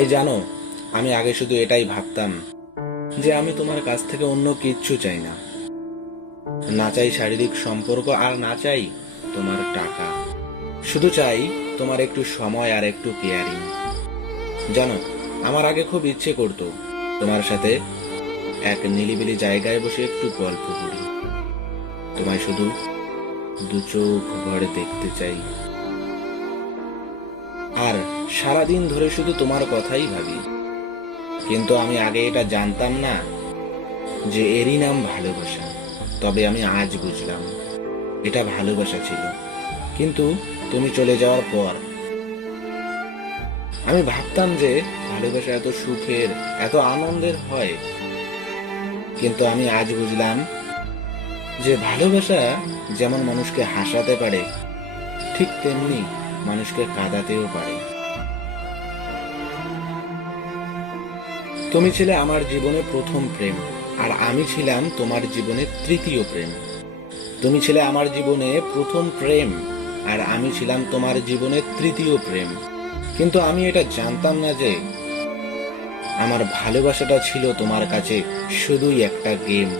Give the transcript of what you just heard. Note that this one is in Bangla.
এই জানো, আমি আগে শুধু এটাই ভাবতাম যে আমি তোমার কাছ থেকে অন্য কিচ্ছু চাই না। না চাই শারীরিক সম্পর্ক আর না চাই তোমার টাকা। শুধু চাই তোমার একটু সময় আর একটু কেয়ারিং জানো, আমার আগে খুব ইচ্ছে করতো তোমার সাথে এক নিলিবিলি জায়গায় বসে একটু গল্প করি। তোমায় শুধু দু চোখ ভরে দেখতে চাই। আর সারাদিন ধরে শুধু তোমার কথাই ভাবি। কিন্তু আমি আগে এটা জানতাম না যে এরই নাম ভালোবাসা। তবে আমি আজ বুঝলাম এটা ভালোবাসা ছিল। কিন্তু তুমি চলে যাওয়ার পর আমি ভাবতাম যে ভালোবাসা এত সুখের, এত আনন্দের হয়। কিন্তু আমি আজ বুঝলাম যে ভালোবাসা যেমন মানুষকে হাসাতে পারে, ঠিক তেমনি মানুষকে কাঁদাতেও পারে। তুমি ছিলে আমার জীবনে প্রথম প্রেম, আর আমি ছিলাম তোমার জীবনে তৃতীয় প্রেম। তুমি ছিলে আমার জীবনে প্রথম প্রেম, আর আমি ছিলাম তোমার জীবনে তৃতীয় প্রেম। কিন্তু আমি এটা জানতাম না যে আমার ভালোবাসাটা ছিল তোমার কাছে শুধুই একটা গেম।